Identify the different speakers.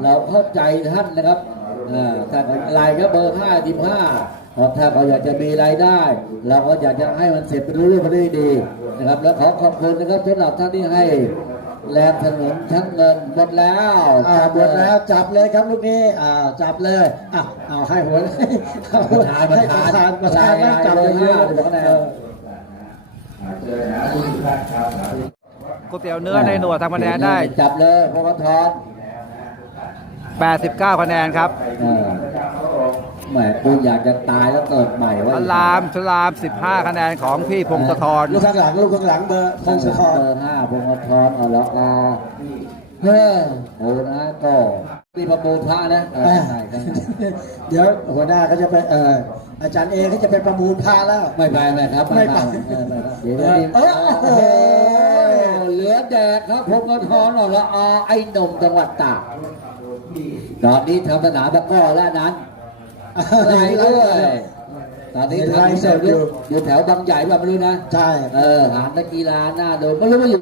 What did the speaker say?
Speaker 1: เราเข้าใจท่านนะครับถ้าลายก็เบอร์55ถ้าเขาอยากจะมีรายได้ เราก็อยากจะให้มันเสร็จเป็นรูปไปได้ดีนะครับแล้วขอขอบคุณนะครับสำหรับท่านที่ให้แรงสนุนทั้งเงินหมดแล้ว
Speaker 2: หมดแล้วจับเลยครับลูกนี้จับเลยเอาให้หัว
Speaker 1: ประธาน
Speaker 2: ต้องจับเลยเยอะ
Speaker 3: ก๋วยเตี๋ยวเนื้อในหนวดทำคะแนนได้
Speaker 1: จับเลยพกทอน
Speaker 3: 89 คะแนนครับ
Speaker 1: แหมกูอยากจะตายแล้วเกิดใหม่วะ
Speaker 3: สลาม15 คะแนนของพี่พงศธร
Speaker 2: ลูกข้างหลังเบอร์พงศธร
Speaker 1: เบอร์5พงศธรละเฮ้ยโอ้นะก็มีประมูลพระนะ
Speaker 2: เดี๋ยวหัวหน้าเขาจะไปอาจารย์เอเขาจะไปประมูลพระแล้ว
Speaker 1: ไม่ไปครับไม่ไปเดี๋ยวเหลือแดกครับพงศธรละไอ้หนุ่มจังหวัดตากตอนนี้ทำสนามตะก้อแล้วนั้นไหลด้วยตอนนี้ทำอยู่แถวบางใหญ่แบบไม่รู้นะ
Speaker 2: ใช่
Speaker 1: หานักกีฬาหน้าดูไม่รู้ว่าอยู่